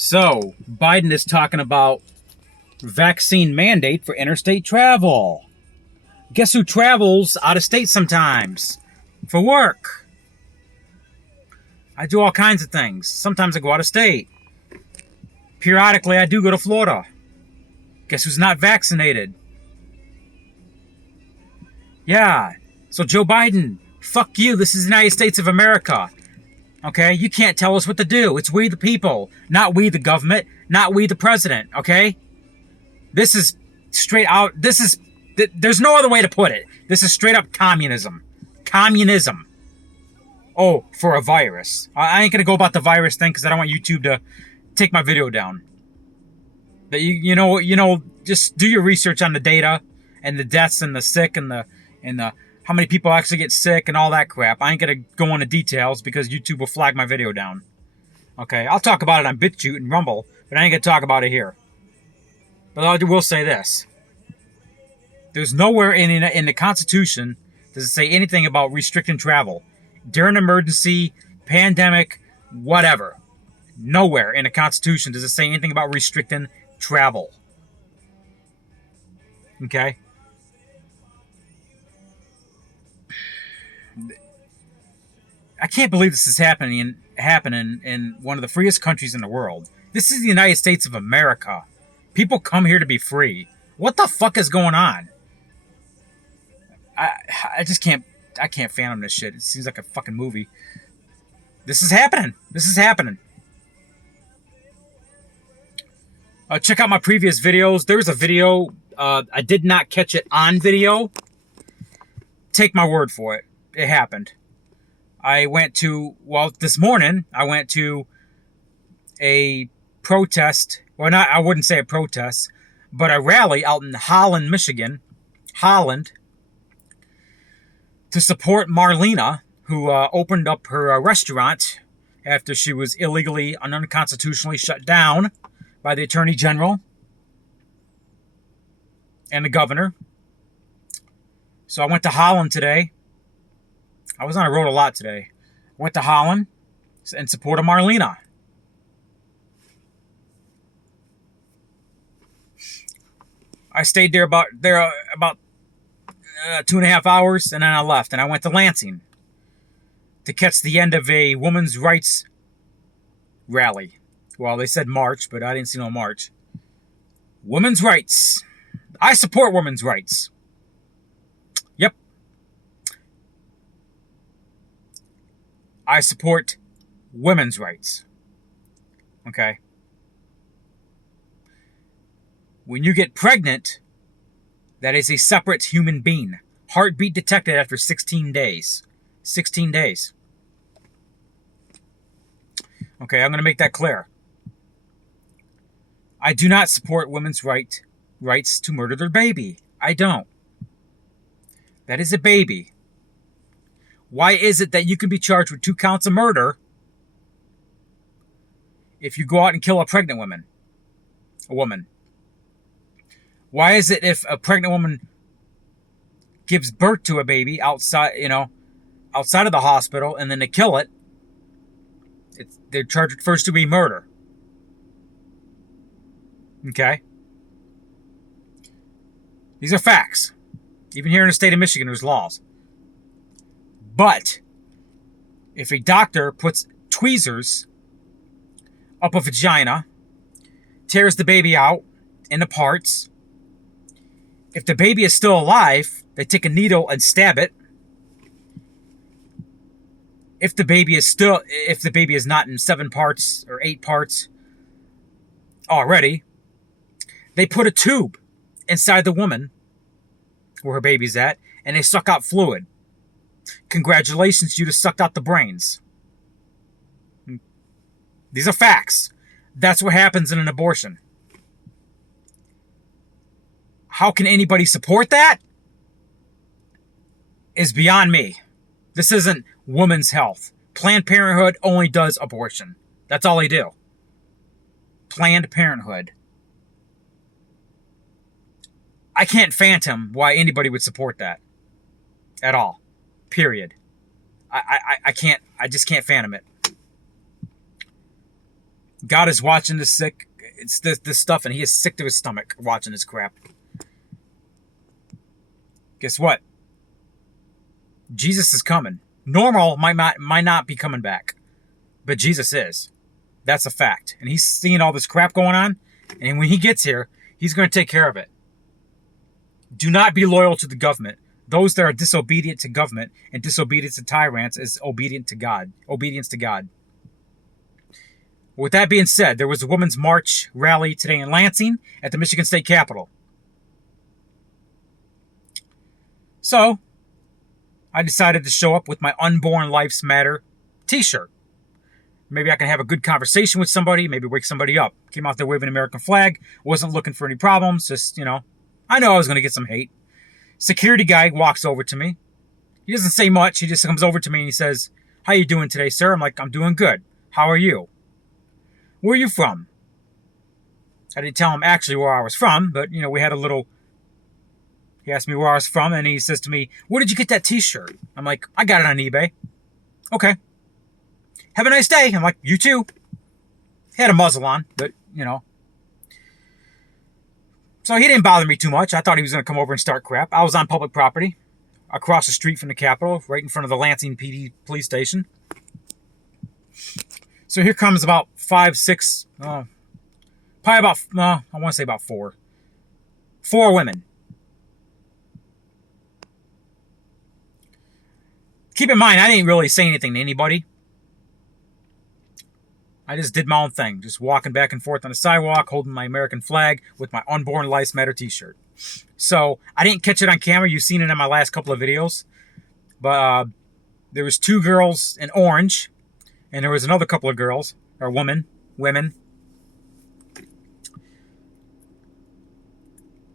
So, Biden is talking about vaccine mandate for interstate travel. Guess who travels out of state sometimes? For work. I do all kinds of things. Sometimes I go out of state. Periodically, I do go to Florida. Guess who's not vaccinated? Yeah. So, Joe Biden, fuck you. This is the United States of America. Okay? You can't tell us what to do. It's we the people, not we the government, not we the president. Okay? This is straight out. There's no other way to put it. This is straight up communism. Communism. Oh, for a virus. I ain't going to go about the virus thing because I don't want YouTube to take my video down. But you know, just do your research on the data and the deaths and the sick and the how many people actually get sick and all that crap. I ain't going to go into details because YouTube will flag my video down. Okay, I'll talk about it on BitChute and Rumble, but I ain't going to talk about it here. But I will say this. There's nowhere in the Constitution does it say anything about restricting travel. During an emergency, pandemic, whatever. Nowhere in the Constitution does it say anything about restricting travel. Okay? I can't believe this is happening in one of the freest countries in the world. This is the United States of America. People come here to be free. What the fuck is going on? I just can't fathom this shit. It seems like a fucking movie. This is happening. Check out my previous videos. There's a video. I did not catch it on video. Take my word for it. It happened. This morning, I went to a protest. Well, I wouldn't say a protest, but a rally out in Holland, Michigan. Holland. To support Marlena, who opened up her restaurant after she was illegally and unconstitutionally shut down by the Attorney General and the governor. So I went to Holland today. I was on the road a lot today. I went to Holland in support of Marlena. I stayed there about 2.5 hours, and then I left, and I went to Lansing to catch the end of a women's rights rally. Well, they said march, but I didn't see no march. Women's rights. I support women's rights. Yep. I support women's rights. Okay. When you get pregnant, that is a separate human being. Heartbeat detected after 16 days. 16 days. Okay, I'm going to make that clear. I do not support women's rights to murder their baby. I don't. That is a baby. Why is it that you can be charged with 2 counts of murder if you go out and kill a pregnant woman? A woman. Why is it if a pregnant woman gives birth to a baby outside of the hospital and then they kill it, they're charged with first degree murder? Okay? These are facts. Even here in the state of Michigan, there's laws. But if a doctor puts tweezers up a vagina, tears the baby out into parts, if the baby is still alive, they take a needle and stab it. If the baby is not in 7 parts or 8 parts already, they put a tube inside the woman where her baby's at, and they suck out fluid. Congratulations, you just sucked out the brains. These are facts. That's what happens in an abortion. How can anybody support that? Is beyond me. This isn't women's health. Planned Parenthood only does abortion. That's all they do. Planned Parenthood. I can't fathom why anybody would support that. At all. Period. I just can't fathom it. God is watching this sick. It's this stuff, and he is sick to his stomach watching this crap. Guess what? Jesus is coming. Normal might not be coming back, but Jesus is. That's a fact. And he's seeing all this crap going on, and when he gets here, he's going to take care of it. Do not be loyal to the government. Those that are disobedient to government and disobedient to tyrants is obedience to God. With that being said, there was a women's march rally today in Lansing at the Michigan State Capitol. So, I decided to show up with my Unborn Lives Matter t-shirt. Maybe I can have a good conversation with somebody, maybe wake somebody up. Came out there waving an American flag, wasn't looking for any problems, just, I know I was going to get some hate. Security guy walks over to me. He doesn't say much, he just comes over to me and he says, "How you doing today, sir?" I'm like, "I'm doing good. How are you? Where are you from?" I didn't tell him actually where I was from, but, we had a little... He asked me where I was from, and he says to me, "Where did you get that t-shirt?" I'm like, "I got it on eBay." "Okay. Have a nice day." I'm like, "You too." He had a muzzle on, but, So he didn't bother me too much. I thought he was going to come over and start crap. I was on public property, across the street from the Capitol, right in front of the Lansing PD police station. So here comes about 5, 6, probably about, I want to say about 4. 4 women. Keep in mind, I didn't really say anything to anybody. I just did my own thing, just walking back and forth on the sidewalk, holding my American flag with my Unborn Lives Matter t-shirt. So, I didn't catch it on camera. You've seen it in my last couple of videos. But there was 2 girls in orange, and there was another couple of girls, or women.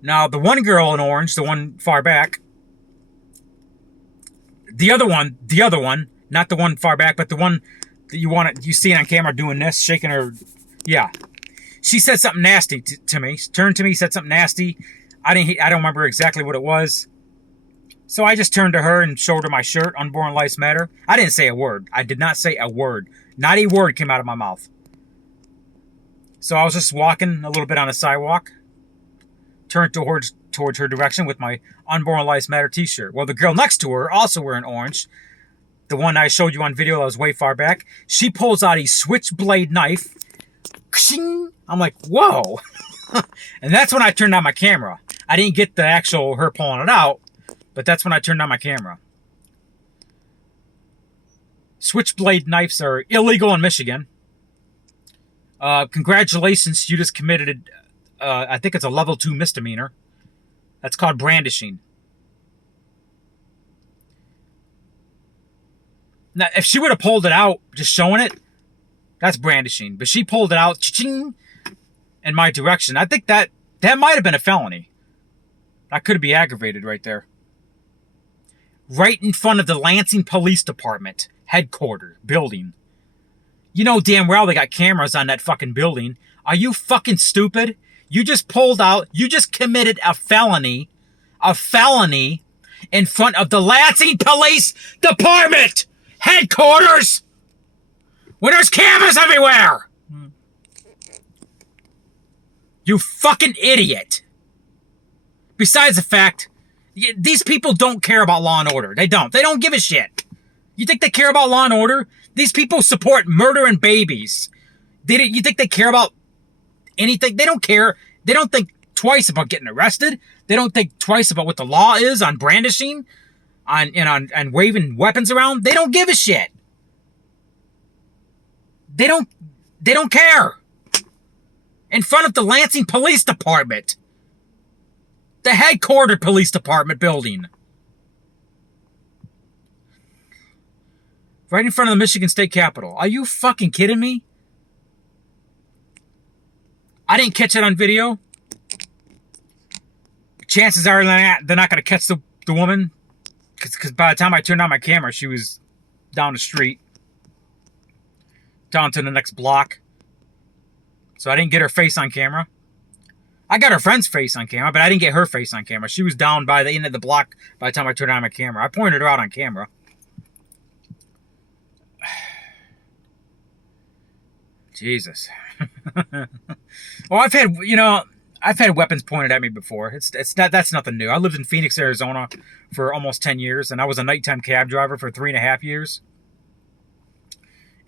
Now, the one girl in orange, the one far back, the other one, not the one far back, but the one that you see on camera doing this, shaking her, yeah. She said something nasty to me. She turned to me, said something nasty. I don't remember exactly what it was. So I just turned to her and showed her my shirt, Unborn Lives Matter. I didn't say a word. I did not say a word. Not a word came out of my mouth. So I was just walking a little bit on the sidewalk, turned towards her direction with my Unborn Lives Matter t-shirt. Well, the girl next to her, also wearing orange, the one I showed you on video that was way far back, she pulls out a switchblade knife. I'm like, whoa. And that's when I turned on my camera. I didn't get the actual her pulling it out, but that's when I turned on my camera. Switchblade knives are illegal in Michigan. Congratulations, you just committed, I think it's a level 2 misdemeanor. That's called brandishing. Now, if she would have pulled it out, just showing it, that's brandishing. But she pulled it out, in my direction. I think that might have been a felony. That could be aggravated right there. Right in front of the Lansing Police Department headquarters building. You know damn well they got cameras on that fucking building. Are you fucking stupid? You just committed a felony in front of the Lansing Police Department headquarters where there's cameras everywhere. You fucking idiot. Besides the fact, these people don't care about law and order. They don't give a shit. You think they care about law and order? These people support murdering babies. You think they care about anything? They don't care. They don't think twice about getting arrested. They don't think twice about what the law is on brandishing, on waving weapons around. They don't give a shit. They don't care. In front of the Lansing Police Department. The headquarters police department building. Right in front of the Michigan State Capitol. Are you fucking kidding me? I didn't catch it on video. Chances are they're not going to catch the woman. Because by the time I turned on my camera, she was down the street. Down to the next block. So I didn't get her face on camera. I got her friend's face on camera, but I didn't get her face on camera. She was down by the end of the block by the time I turned on my camera. I pointed her out on camera. Jesus. Well, I've had weapons pointed at me before. That's nothing new. I lived in Phoenix, Arizona for almost 10 years, and I was a nighttime cab driver for 3.5 years.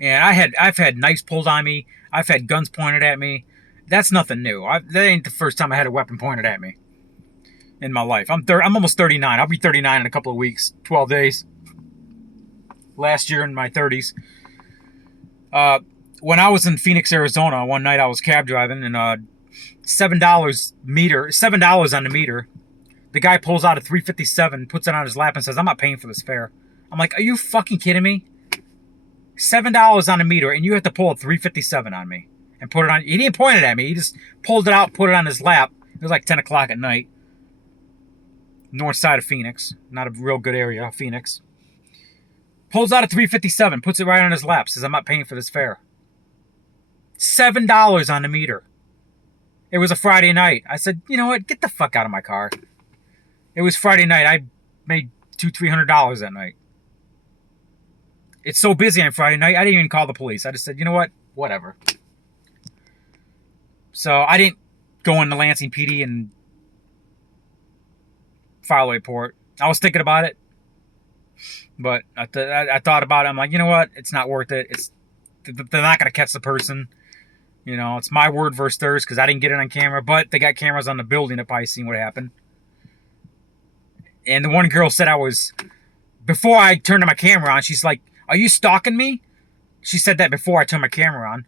And I've had knives pulled on me. I've had guns pointed at me. That's nothing new. That ain't the first time I had a weapon pointed at me in my life. I'm almost 39. I'll be 39 in a couple of weeks, 12 days. Last year in my 30s. When I was in Phoenix, Arizona, one night I was cab driving, and $7 on the meter. The guy pulls out a 357, puts it on his lap, and says, "I'm not paying for this fare." I'm like, "Are you fucking kidding me? $7 on the meter, and you have to pull a 357 on me and put it on." He didn't point it at me. He just pulled it out, put it on his lap. It was like 10 o'clock at night. North side of Phoenix. Not a real good area, Phoenix. Pulls out a 357, puts it right on his lap, says, "I'm not paying for this fare." $7 on the meter. It was a Friday night. I said, "You know what? Get the fuck out of my car." It was Friday night. I made $300 that night. It's so busy on Friday night, I didn't even call the police. I just said, "You know what? Whatever." So I didn't go into Lansing PD and file a report. I was thinking about it, but I thought about it. I'm like, you know what? It's not worth it. They're not going to catch the person. You know, it's my word versus theirs because I didn't get it on camera, but they got cameras on the building that probably seen what happened. And the one girl said before I turned my camera on, she's like, "Are you stalking me?" She said that before I turned my camera on.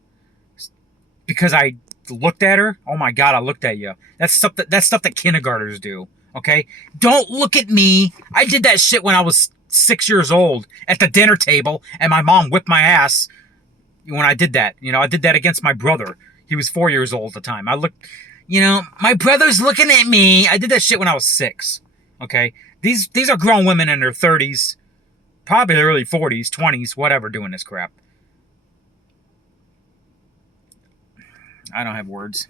Because I looked at her. Oh my God, I looked at you. That's stuff that kindergartners do. Okay? Don't look at me. I did that shit when I was 6 years old at the dinner table, and my mom whipped my ass when I did that. You know, I did that against my brother. He was 4 years old at the time. I looked, my brother's looking at me. I did that shit when I was 6. Okay? These are grown women in their 30s, probably their early 40s, 20s, whatever, doing this crap. I don't have words.